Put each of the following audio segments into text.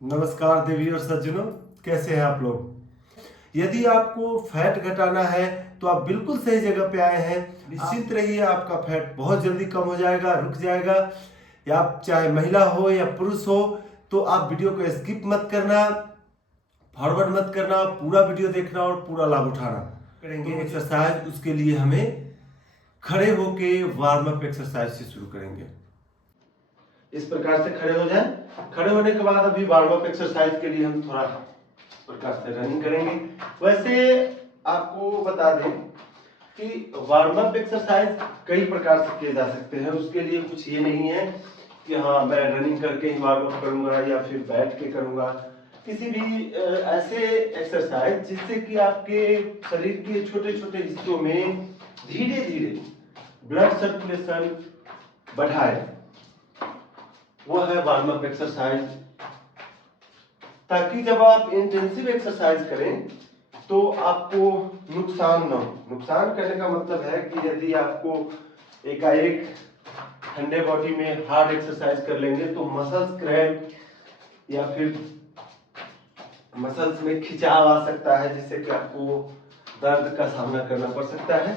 नमस्कार देवी और सज्जनों, कैसे हैं आप लोग। यदि आपको फैट घटाना है तो आप बिल्कुल सही जगह पे आए हैं। निश्चिंत रहिए, आपका फैट बहुत जल्दी कम हो जाएगा, रुक जाएगा। या आप चाहे महिला हो या पुरुष हो, तो आप वीडियो को स्किप मत करना, फॉरवर्ड मत करना, पूरा वीडियो देखना और पूरा लाभ उठाना। करेंगे एक्सरसाइज, उसके लिए हमें खड़े होके वार्म अप एक्सरसाइज से शुरू करेंगे। इस प्रकार से खड़े हो जाएं। खड़े होने के बाद अभी वार्म अप एक्सरसाइज के लिए हम थोड़ा इस प्रकार से रनिंग करेंगे। वैसे आपको बता दें कि वार्म अप एक्सरसाइज कई प्रकार से किए जा सकते हैं। उसके लिए कुछ ये नहीं है कि हाँ मैं रनिंग करके ही वार्म अप करूंगा या फिर बैठ के करूंगा। किसी भी ऐसे एक्सरसाइज जिससे कि आपके शरीर के छोटे छोटे हिस्सों में धीरे धीरे ब्लड सर्कुलेशन बढ़ाए, वो है वार्म अप एक्सरसाइज। ताकि जब आप इंटेंसिव एक्सरसाइज करें तो आपको नुकसान न हो। नुकसान करने का मतलब है कि यदि आपको एकाएक ठंडे बॉडी में हार्ड एक्सरसाइज कर लेंगे तो मसल्स क्रैम्प या फिर मसल्स में खिंचाव आ सकता है, जिससे कि आपको दर्द का सामना करना पड़ सकता है।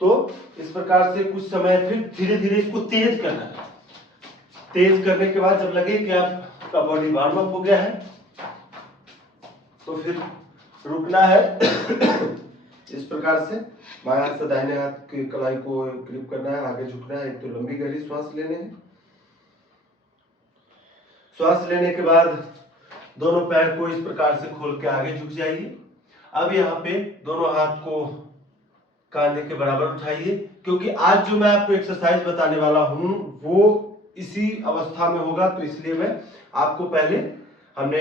तो इस प्रकार से कुछ समय फिर धीरे धीरे इसको तेज करना है। तेज करने के बाद जब लगे कि आपका बॉडी वार्म अप हो गया है तो फिर रुकना है। इस प्रकार से बाएं हाथ से दाहिने हाथ की कलाई को ग्रिप करना है, आगे झुकना है। एक तो लंबी गहरी श्वास लेने हैं। श्वास लेने के बाद दोनों पैर को इस प्रकार से खोल के आगे झुक जाइए। अब यहाँ पे दोनों हाथ को कांधे के बराबर उठाइए, क्योंकि आज जो मैं आपको एक्सरसाइज बताने वाला हूं वो इसी अवस्था में होगा। तो इसलिए मैं आपको पहले, हमने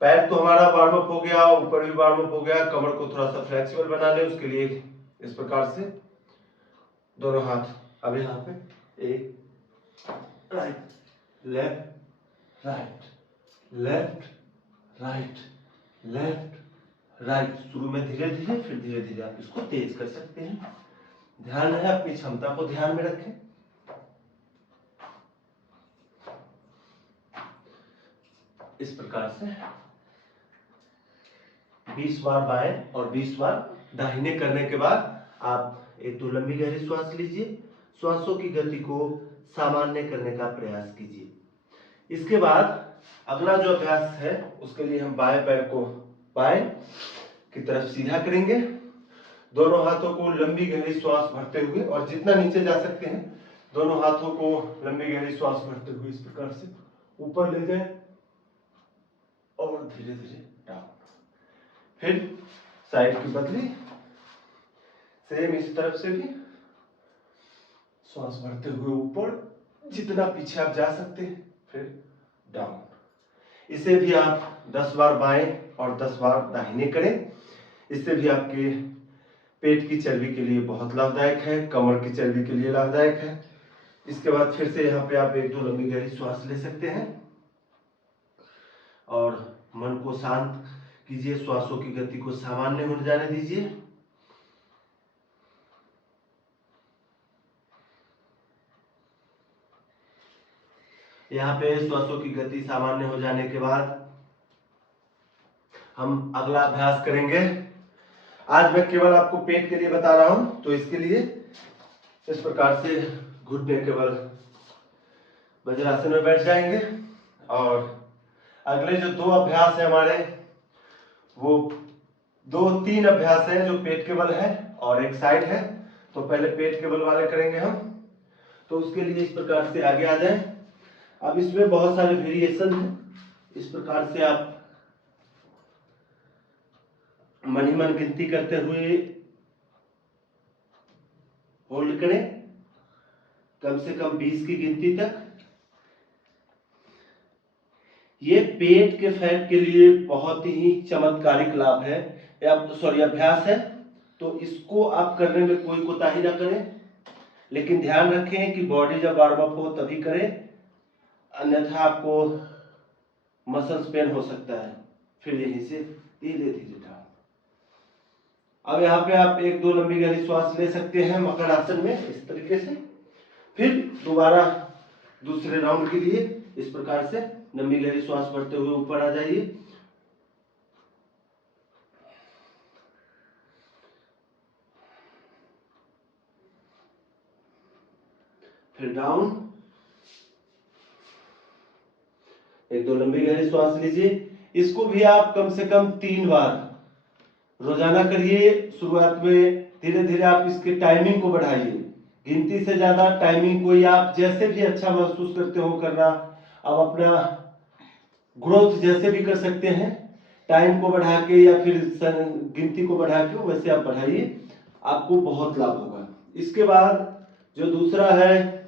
पैर तो हमारा वार्म अप हो गया, ऊपर भी वार्म अप हो गया, कमर को थोड़ा सा फ्लेक्सिबल बना ले, उसके लिए इस प्रकार से दोनों हाथ अब यहाँ पे एक right left right left right left right. शुरू में धीरे धीरे, फिर धीरे धीरे आप इसको तेज कर सकते हैं। ध्यान है, अपनी क्षमता को ध्यान में रखें। इस प्रकार से 20 बार बाएं और 20 बार दाहिने करने के बाद आप एक तो लंबी गहरी श्वास लीजिए। श्वासों की गति को सामान्य करने का प्रयास कीजिए। इसके बाद अगला जो अभ्यास है उसके लिए हम बाएं पैर को बाएं की तरफ सीधा करेंगे। दोनों हाथों को लंबी गहरी श्वास भरते हुए, और जितना नीचे जा सकते हैं दोनों हाथों को लंबी गहरी श्वास भरते हुए इस प्रकार से ऊपर ले जाए और धीरे धीरे डाउन। फिर साइड की बदली, सेम इस तरफ से भी श्वास भरते हुए ऊपर, जितना पीछे आप जा सकते हैं, फिर डाउन। इसे भी आप 10 बार बाएं और 10 बार दाहिने करें। इससे भी आपके पेट की चर्बी के लिए बहुत लाभदायक है, कमर की चर्बी के लिए लाभदायक है। इसके बाद फिर से यहाँ पे आप एक दो लंबी गहरी श्वास ले सकते हैं और मन को शांत कीजिए, श्वासों की गति को सामान्य हो जाने दीजिए। यहाँ पे श्वासों की गति सामान्य हो जाने के बाद हम अगला अभ्यास करेंगे। आज मैं केवल आपको पेट के लिए बता रहा हूं, तो इसके लिए इस प्रकार से घुटने केवल वज्रासन में बैठ जाएंगे। और अगले जो दो अभ्यास है हमारे, वो 2-3 अभ्यास है जो पेट केबल है और एक साइड है। तो पहले पेट केबल वाले करेंगे हम। तो उसके लिए इस प्रकार से आगे आ जाएं। अब इसमें बहुत सारे वेरिएशन है। इस प्रकार से आप मन ही मन गिनती करते हुए होल्ड करें, कम से कम 20 की गिनती तक। ये पेट के फैट के लिए बहुत ही चमत्कारिक लाभ है, अभ्यास है। तो इसको आप करने में कोई कोताही ना करें, लेकिन ध्यान रखें कि बॉडी जब वार्म अप हो तभी करें, अन्यथा आपको मसल्स पेन हो सकता है। फिर यहीं से धीरे धीरे डाउन। अब यहाँ पे आप एक दो लंबी गहरी श्वास ले सकते हैं मकर आसन में, इस तरीके से। फिर दोबारा दूसरे राउंड के लिए इस प्रकार से लंबी गहरी श्वास भरते हुए ऊपर आ जाइए। फिर डाउन। एक दो लंबी गहरी श्वास लीजिए। इसको भी आप कम से कम 3 बार रोजाना करिए। शुरुआत में धीरे धीरे आप इसके टाइमिंग को बढ़ाइए, गिनती से ज्यादा टाइमिंग को ही आप जैसे भी अच्छा महसूस करते हो करना। अब अपना ग्रोथ जैसे भी कर सकते हैं, टाइम को बढ़ा के या फिर गिनती को बढ़ा के वैसे आप बढ़ाइए, आपको बहुत लाभ होगा। इसके बाद जो दूसरा है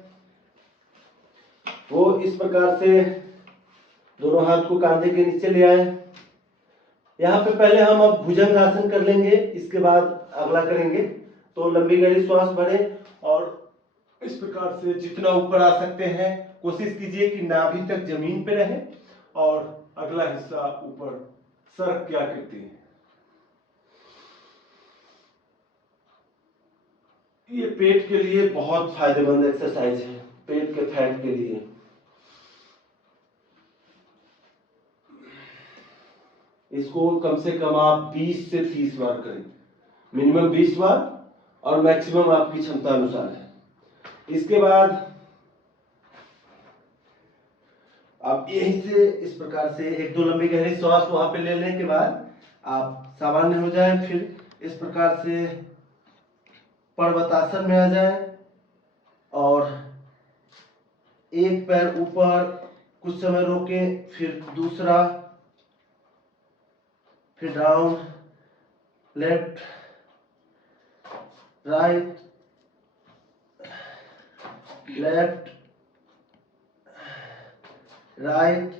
वो इस प्रकार से दोनों हाथ को कंधे के नीचे ले आए। यहाँ पे पहले हम अब भुजंग आसन कर लेंगे, इसके बाद अगला करेंगे। तो लंबी गहरी श्वास भरें और इस प्रकार से जितना ऊपर आ सकते हैं कोशिश कीजिए कि नाभि तक जमीन पे रहे और अगला हिस्सा ऊपर सरक के आकृति है। ये पेट के लिए बहुत फायदेमंद एक्सरसाइज है, पेट के फैट के लिए। इसको कम से कम आप 20 से 30 बार करें, मिनिमम 20 बार और मैक्सिमम आपकी क्षमता अनुसार है। इसके बाद आप यहीं से इस प्रकार से एक दो लंबी गहरी श्वास वहां पे लेने के बाद आप सामान्य हो जाएं। फिर इस प्रकार से पर्वतासन में आ जाएं और एक पैर ऊपर कुछ समय रोकें, फिर दूसरा, फिर down, left, right, left, right.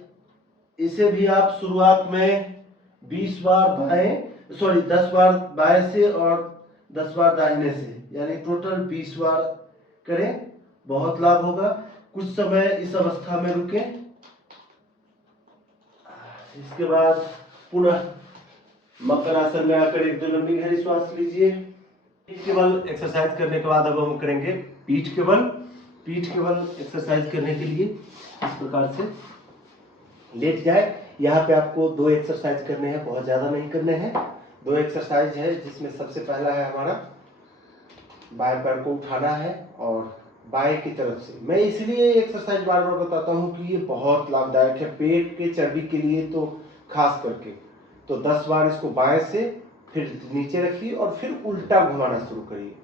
इसे भी आप शुरुआत में 10 बार बाएं से और 10 बार दाहिने से, यानी टोटल 20 बार करें, बहुत लाभ होगा। कुछ समय इस अवस्था में रुकें। इसके बाद पुनः मकर आसन में आकर एक दो लंबी गहरी श्वास लीजिए। पीठ के बल एक्सरसाइज करने के बाद अब हम करेंगे पीठ के बल। पीठ के बल एक्सरसाइज करने के लिए इस प्रकार से लेट जाए। यहाँ पे आपको 2 एक्सरसाइज करने हैं, बहुत ज्यादा नहीं करने हैं। 2 एक्सरसाइज है जिसमें सबसे पहला है हमारा बाएं पैर को उठाना है और बाएं की तरफ से। मैं इसलिए एक्सरसाइज बार बार बताता हूँ कि ये बहुत लाभदायक है पेट के चर्बी के लिए, तो खास करके। तो 10 बार इसको बाएं से, फिर नीचे रखिए और फिर उल्टा घुमाना शुरू करिए।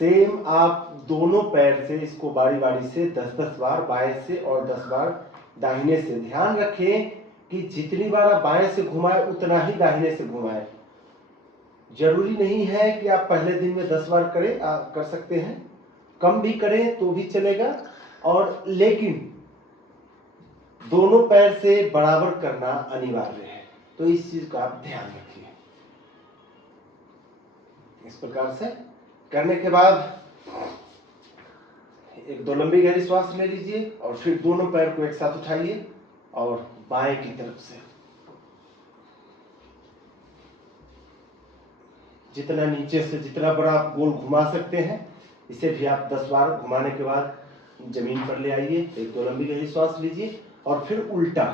सेम आप दोनों पैर से इसको बारी बारी से 10-10 बार बाएं से और 10 बार दाहिने से। ध्यान रखें कि जितनी बार आप बाएं से घुमाएं उतना ही दाहिने से घुमाएं। जरूरी नहीं है कि आप पहले दिन में 10 बार करें, आप कर सकते हैं, कम भी करें तो भी चलेगा। और लेकिन दोनों पैर से बराबर करना अनिवार्य है, तो इस चीज का आप ध्यान रखिए। इस प्रकार से करने के बाद एक दो लंबी गहरी श्वास ले लीजिए और फिर दोनों पैर को एक साथ उठाइए और बाएं की तरफ से जितना नीचे से जितना बड़ा आप गोल घुमा सकते हैं, इसे भी आप 10 बार घुमाने के बाद जमीन पर ले आइए। एक दो लंबी गहरी श्वास लीजिए और फिर उल्टा।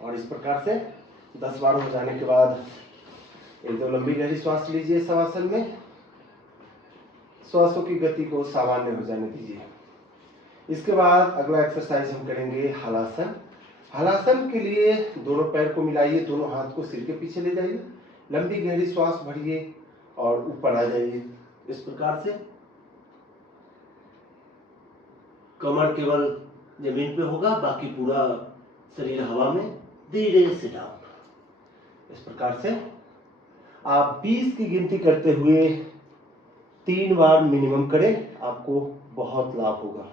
और इस प्रकार से 10 बार हो जाने के बाद एक दो लंबी गहरी श्वास लीजिए शवासन में। श्वासों की गति को सामान्य हो जाने दीजिए। इसके बाद अगला एक्सरसाइज हम करेंगे हलासन। हलासन के लिए दोनों पैर को मिलाइए, दोनों हाथ को सिर के पीछे ले जाइए, लंबी गहरी श्वास भरिए और ऊपर आ जाइए। इस प्रकार से कमर केवल जमीन पे होगा, बाकी पूरा शरीर हवा में, धीरे से डाउन। इस प्रकार से आप 20 की गिनती करते हुए 3 बार मिनिमम करें, आपको बहुत लाभ होगा।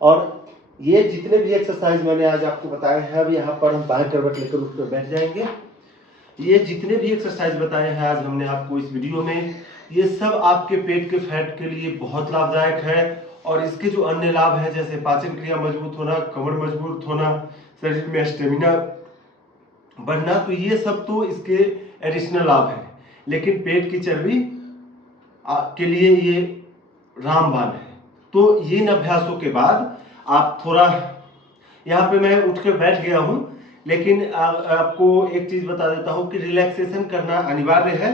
और ये जितने भी एक्सरसाइज मैंने आज आपको बताए हैं, अब यहाँ पर हम बाएं करवट लेकर उठ कर बैठ जाएंगे। ये जितने भी एक्सरसाइज बताए हैं आज हमने आपको इस वीडियो में, ये सब आपके पेट के फैट के लिए बहुत लाभदायक है। और इसके जो अन्य लाभ है, जैसे पाचन क्रिया मजबूत होना, कमर मजबूत होना, शरीर में स्टेमिना बढ़ना, तो ये सब तो इसके एडिशनल लाभ है। लेकिन पेट की चर्बी के लिए ये रामबाण है। तो ये इन अभ्यासों के बाद आप थोड़ा, यहाँ पे मैं उठ कर बैठ गया हूँ, लेकिन आपको एक चीज बता देता हूँ कि रिलैक्सेशन करना अनिवार्य है।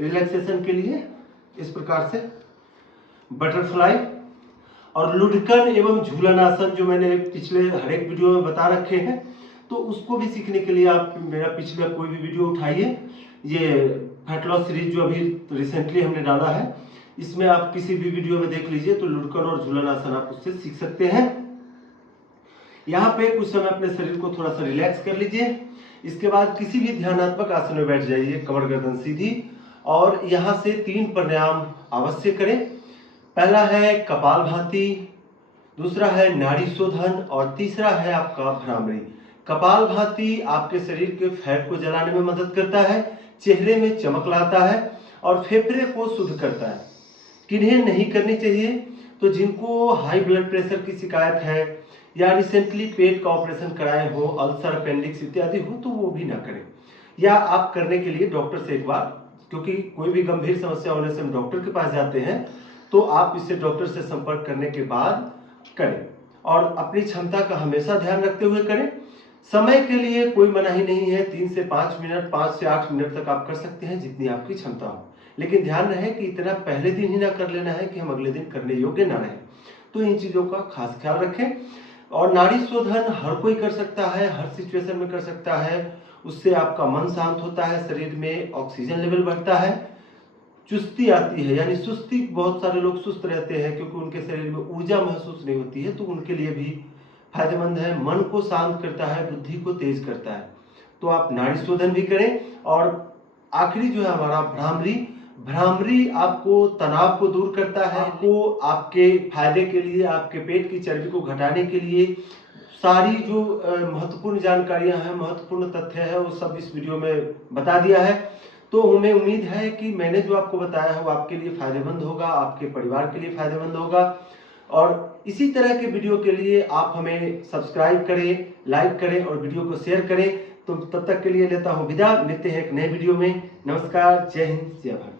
रिलैक्सेशन के लिए इस प्रकार से बटरफ्लाई और लुढ़कन एवं झूलन आसन जो मैंने पिछले हर एक वीडियो में बता रखे हैं, तो उसको भी सीखने के लिए आप मेरा पिछला कोई भी वीडियो उठाइए। ये फैट लॉस सीरीज जो अभी रिसेंटली हमने डाला है, इसमें आप किसी भी वीडियो में देख लीजिए, तो लुढ़कन और झूलन आसन आप उससे सीख सकते हैं। यहाँ पे कुछ समय अपने शरीर को थोड़ा सा रिलैक्स कर लीजिए। इसके बाद किसी भी ध्यानात्मक आसन में बैठ जाइए, कमर गर्दन सीधी, और यहाँ से 3 प्राणायाम अवश्य करें। पहला है कपालभाति, दूसरा है नाड़ी शोधन और तीसरा है आपका भ्रामरी। कपालभाति आपके शरीर के फैट को जलाने में मदद करता है, चेहरे में चमक लाता है और फेफड़े को शुद्ध करता है। किन्हें नहीं करनी चाहिए? तो जिनको हाई ब्लड प्रेशर की शिकायत है या रिसेंटली पेट का ऑपरेशन कराए हो, अल्सर, अपेंडिक्स इत्यादि हो, तो वो भी ना करें। या आप करने के लिए डॉक्टर से एक बार, क्योंकि कोई भी गंभीर समस्या होने से हम डॉक्टर के पास जाते हैं, तो आप इससे डॉक्टर से संपर्क करने के बाद करें और अपनी क्षमता का हमेशा ध्यान रखते हुए करें। समय के लिए कोई मनाही नहीं है, 3 से 5 मिनट, 5 से 8 मिनट तक आप कर सकते हैं, जितनी आपकी क्षमता हो। लेकिन ध्यान रहे कि इतना पहले दिन ही ना कर लेना है कि हम अगले दिन करने योग्य ना रहे। तो इन चीजों का खास ख्याल रखें। और नाड़ी शोधन हर कोई कर सकता है, हर सिचुएशन में कर सकता है। उससे आपका मन शांत होता है, शरीर में ऑक्सीजन लेवल बढ़ता है, चुस्ती आती है, यानी सुस्ती, बहुत सारे लोग सुस्त रहते हैं क्योंकि उनके शरीर में ऊर्जा महसूस नहीं होती है, तो उनके लिए भी फायदेमंद है। मन को शांत करता है, बुद्धि को तेज करता है। तो आप नाड़ी शोधन भी करें। और आखिरी जो है हमारा भ्रामरी, भ्रामरी आपको तनाव को दूर करता है, आपको आपके फायदे के लिए, आपके पेट की चर्बी को घटाने के लिए सारी जो महत्वपूर्ण जानकारियां हैं, महत्वपूर्ण तथ्य है, वो सब इस वीडियो में बता दिया है। तो हमें उम्मीद है कि मैंने जो आपको बताया है वो आपके लिए फायदेमंद होगा, आपके परिवार के लिए फायदेमंद होगा। और इसी तरह के वीडियो के लिए आप हमें सब्सक्राइब करें, लाइक करें और वीडियो को शेयर करें। तो तब तक के लिए लेता हूं विदा, मिलते हैं एक नए वीडियो में। नमस्कार, जय हिंद, जय भारत।